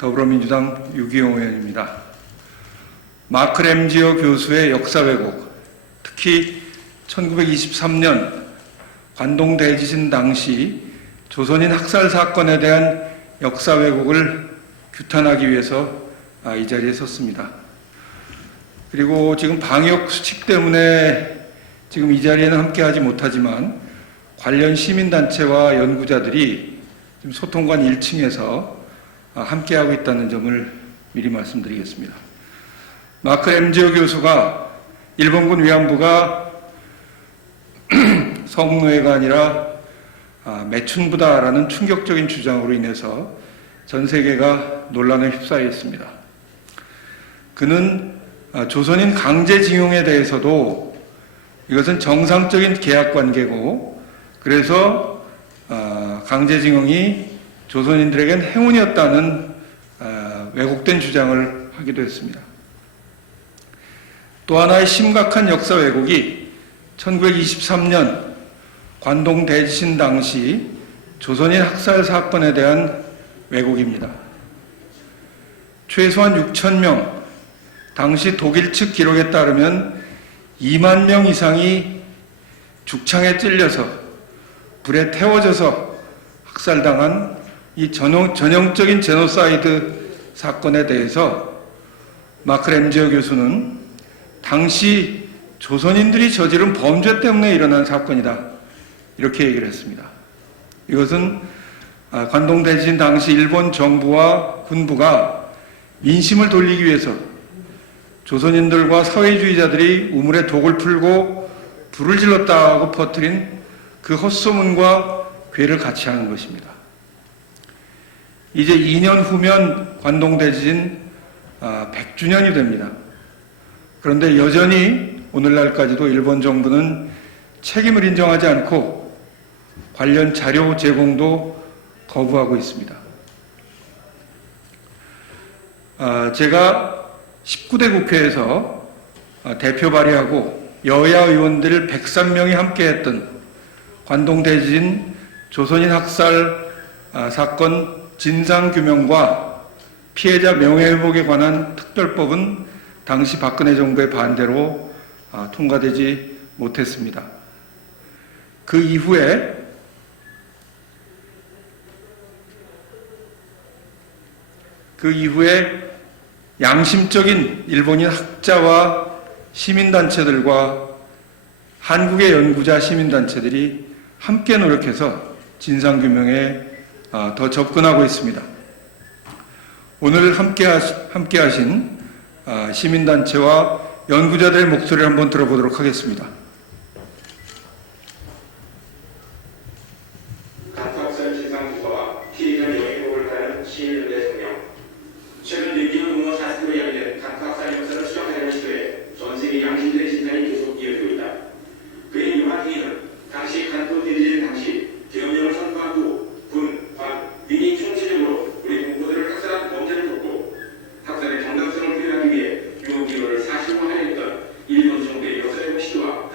더불어민주당 유기용 의원입니다. 마크 램지어 교수의 역사 왜곡, 특히 1923년 관동 대지진 당시 조선인 학살 사건에 대한 역사 왜곡을 규탄하기 위해서 이 자리에 섰습니다. 그리고 지금 방역 수칙 때문에 지금 이 자리에는 함께하지 못하지만 관련 시민단체와 연구자들이 지금 소통관 1층에서 함께하고 있다는 점을 미리 말씀드리겠습니다. 마크 램지어 교수가 일본군 위안부가 성노예가 아니라 매춘부다라는 충격적인 주장으로 인해서 전 세계가 논란에 휩싸였습니다. 그는 조선인 강제징용에 대해서도 이것은 정상적인 계약관계고 그래서 강제징용이 조선인들에겐 행운이었다는 왜곡된 주장을 하기도 했습니다. 또 하나의 심각한 역사 왜곡이 1923년 관동 대지진 당시 조선인 학살 사건에 대한 왜곡입니다. 최소한 6,000명, 당시 독일 측 기록에 따르면 2만 명 이상이 죽창에 찔려서 불에 태워져서 학살당한 이 전형적인 제노사이드 사건에 대해서 마크 램지어 교수는 당시 조선인들이 저지른 범죄 때문에 일어난 사건이다. 이렇게 얘기를 했습니다. 이것은 관동 대지진 당시 일본 정부와 군부가 민심을 돌리기 위해서 조선인들과 사회주의자들이 우물에 독을 풀고 불을 질렀다고 퍼뜨린 그 헛소문과 괴를 같이 하는 것입니다. 이제 2년 후면 관동 대지진 100주년이 됩니다. 그런데 여전히 오늘날까지도 일본 정부는 책임을 인정하지 않고 관련 자료 제공도 거부하고 있습니다. 제가 19대 국회에서 대표 발의하고 여야 의원들 103명이 함께했던 관동 대지진 조선인 학살 사건 진상규명과 피해자 명예회복에 관한 특별법은 당시 박근혜 정부의 반대로 통과되지 못했습니다. 그 이후에 양심적인 일본인 학자와 시민단체들과 한국의 연구자 시민단체들이 함께 노력해서 진상규명에 더 접근하고 있습니다. 오늘 함께하신 시민단체와 연구자들의 목소리를 한번 들어보도록 하겠습니다. 강탁살 진상조사와 피해자 명예회복을 하는 시민들의 성명. 최근 뉴기온 문어 사슬로 이야기된 강탁살 역사를 수정하려는 시도에 전 세계 양심들의 진단이 계속 이어지고 있다. 그의 이러한 행위는 당시 관동 대지진 당시 계엄령을 선포한 후 군, 관, 민이 총체적으로 우리 동포들을 학살한 범죄를 돕고 학살의 정당성을 표현하기 위해 유기원을 사실화하였던 일본 정부의 역사적 시도와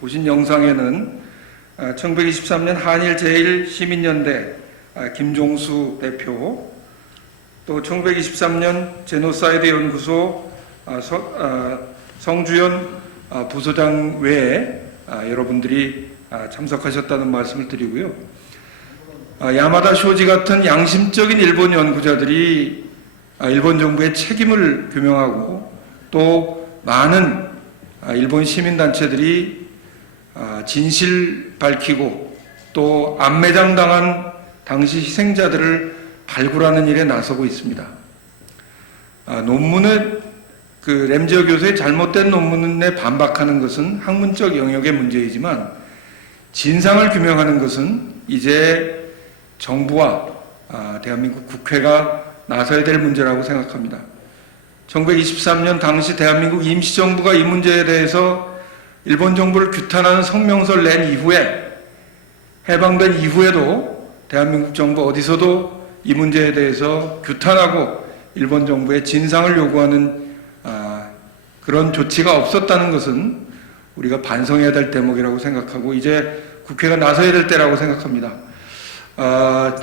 보신 영상에는 1923년 한일 제1시민연대 김종수 대표, 또 1923년 제노사이드 연구소 성주연 부소장 외에 여러분들이 참석하셨다는 말씀을 드리고요. 야마다 쇼지 같은 양심적인 일본 연구자들이 일본 정부의 책임을 규명하고, 또 많은 일본 시민단체들이 진실 밝히고 또 안매장당한 당시 희생자들을 발굴하는 일에 나서고 있습니다. 논문을 램지어 교수의 잘못된 논문에 반박하는 것은 학문적 영역의 문제이지만, 진상을 규명하는 것은 이제 정부와 대한민국 국회가 나서야 될 문제라고 생각합니다. 1923년 당시 대한민국 임시정부가 이 문제에 대해서 일본 정부를 규탄하는 성명서를 낸 이후에, 해방된 이후에도 대한민국 정부 어디서도 이 문제에 대해서 규탄하고 일본 정부의 진상을 요구하는 그런 조치가 없었다는 것은 우리가 반성해야 될 대목이라고 생각하고, 이제 국회가 나서야 될 때라고 생각합니다.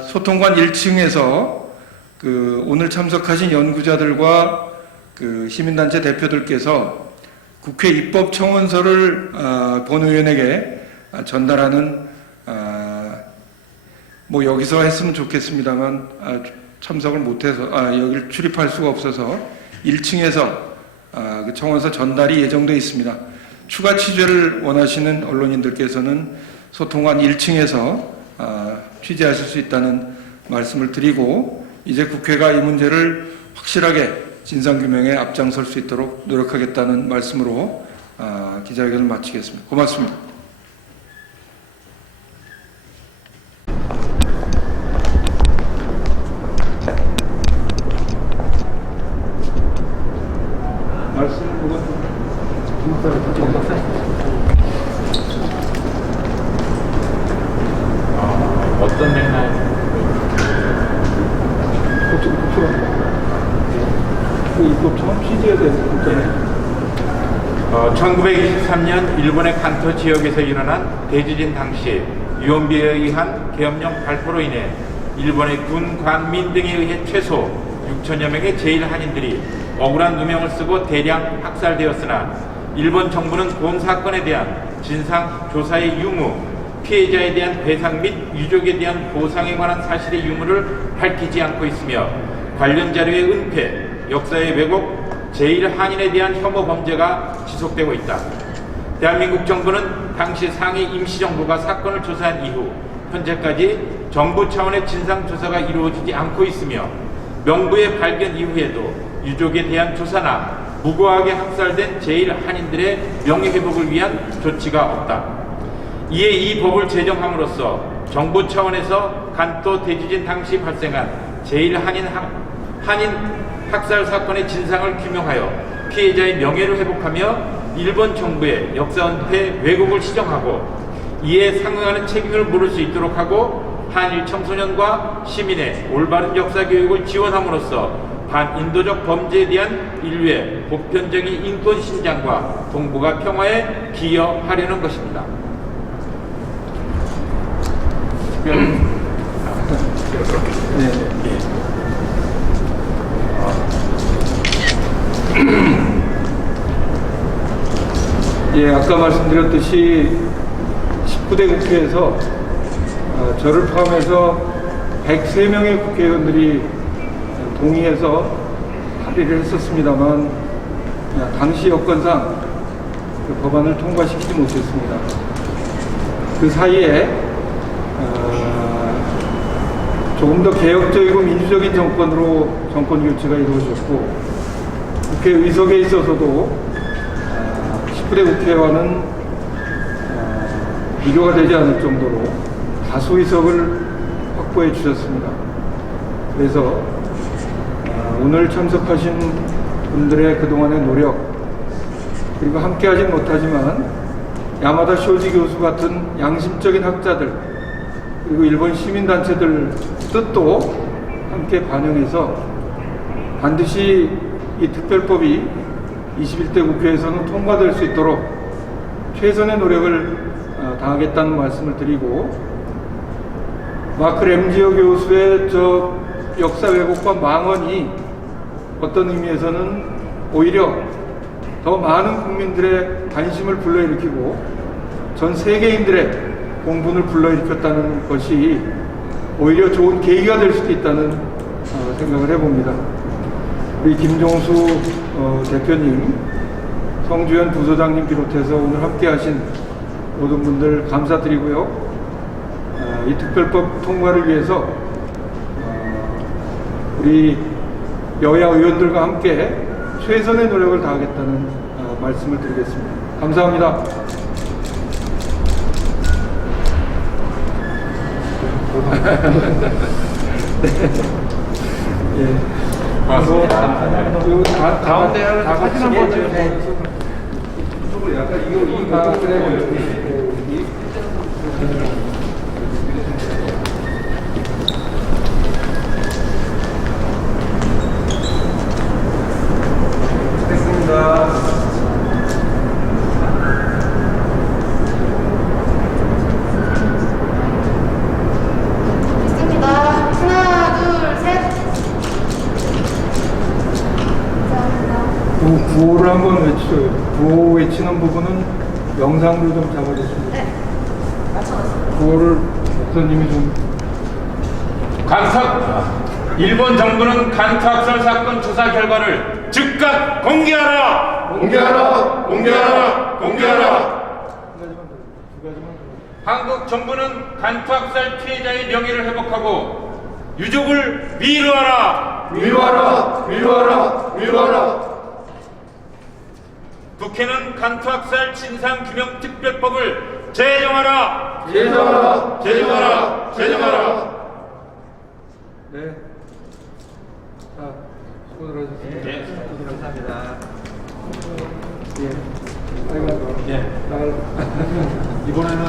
소통관 1층에서 오늘 참석하신 연구자들과 시민단체 대표들께서 국회 입법청원서를 본의원에게 전달하는, 여기서 했으면 좋겠습니다만 참석을 못해서 여기를 출입할 수가 없어서 1층에서 그 청원서 전달이 예정되어 있습니다. 추가 취재를 원하시는 언론인들께서는 소통관 1층에서 취재하실 수 있다는 말씀을 드리고, 이제 국회가 이 문제를 확실하게 진상규명에 앞장설 수 있도록 노력하겠다는 말씀으로 기자회견을 마치겠습니다. 고맙습니다. 말씀 누가? 어떤 맥락? 입법 처음 취재에 대해서 있잖아요. 1923년 일본의 간토 지역에서 일어난 대지진 당시 유언비에 의한 계엄령 발포로 인해 일본의 군, 관민 등에 의해 최소 6천여 명의 제1한인들이 억울한 누명을 쓰고 대량 학살되었으나, 일본 정부는 본 사건에 대한 진상 조사의 유무, 피해자에 대한 배상 및 유족에 대한 보상에 관한 사실의 유무를 밝히지 않고 있으며, 관련 자료의 은폐, 역사의 왜곡, 제1한인에 대한 혐오 범죄가 지속되고 있다. 대한민국 정부는 당시 상해 임시정부가 사건을 조사한 이후 현재까지 정부 차원의 진상조사가 이루어지지 않고 있으며, 명부의 발견 이후에도 유족에 대한 조사나 무고하게 학살된 제1한인들의 명예회복을 위한 조치가 없다. 이에 이 법을 제정함으로써 정부 차원에서 간토 대지진 당시 발생한 제1한인 학살 사건의 진상을 규명하여 피해자의 명예를 회복하며 일본 정부의 역사은폐 왜곡을 시정하고, 이에 상응하는 책임을 물을 수 있도록 하고, 한일 청소년과 시민의 올바른 역사 교육을 지원함으로써 반인도적 범죄에 대한 인류의 보편적인 인권 신장과 동북아 평화에 기여하려는 것입니다. 아까 말씀드렸듯이 19대 국회에서 저를 포함해서 103명의 국회의원들이 동의해서 발의를 했었습니다만, 당시 여건상 그 법안을 통과시키지 못했습니다. 그 사이에 조금 더 개혁적이고 민주적인 정권으로 정권 교체가 이루어졌고, 국회 의석에 있어서도 19대 국회와는 비교가 되지 않을 정도로 다수 의석을 확보해 주셨습니다. 그래서 오늘 참석하신 분들의 그동안의 노력, 그리고 함께하진 못하지만 야마다 쇼지 교수 같은 양심적인 학자들, 그리고 일본 시민단체들 뜻도 함께 반영해서 반드시 이 특별법이 21대 국회에서는 통과될 수 있도록 최선의 노력을 다하겠다는 말씀을 드리고, 마크 램지어 교수의 저 역사 왜곡과 망언이 어떤 의미에서는 오히려 더 많은 국민들의 관심을 불러일으키고 전 세계인들의 공분을 불러일으켰다는 것이 오히려 좋은 계기가 될 수도 있다는 생각을 해봅니다. 우리 김종수 대표님, 성주현 부소장님 비롯해서 오늘 함께하신 모든 분들 감사드리고요. 이 특별법 통과를 위해서 우리 여야 의원들과 함께 최선의 노력을 다하겠다는 말씀을 드리겠습니다. 감사합니다. 예. 고맙습니다. 가운데 사진 한번 찍어주세요. 약간 이거 그래. 됐습니다. 있습니다. 하나, 둘, 셋. 감사합니다. 구호를 한번 외치죠. 구호 외치는 부분은 영상으로 좀 잡아주시면. 네. 맞춰놨습니다. 구호를 목사님이 좀. 일본 정부는 간투학살 사건 조사 결과를 즉각 공개하라! 공개하라! 공개하라! 공개하라! 두 가지만 더. 한국 정부는 간투학살 피해자의 명예를 회복하고 유족을 위로하라! 위로하라! 위로하라! 위로하라! 국회는 간투학살 진상규명 특별법을 제정하라! 제정하라! 제정하라! 제정하라! 네. 자, 수고들 하셨습니다. 네. 감사합니다. 예. 아이고, 예. 이번에는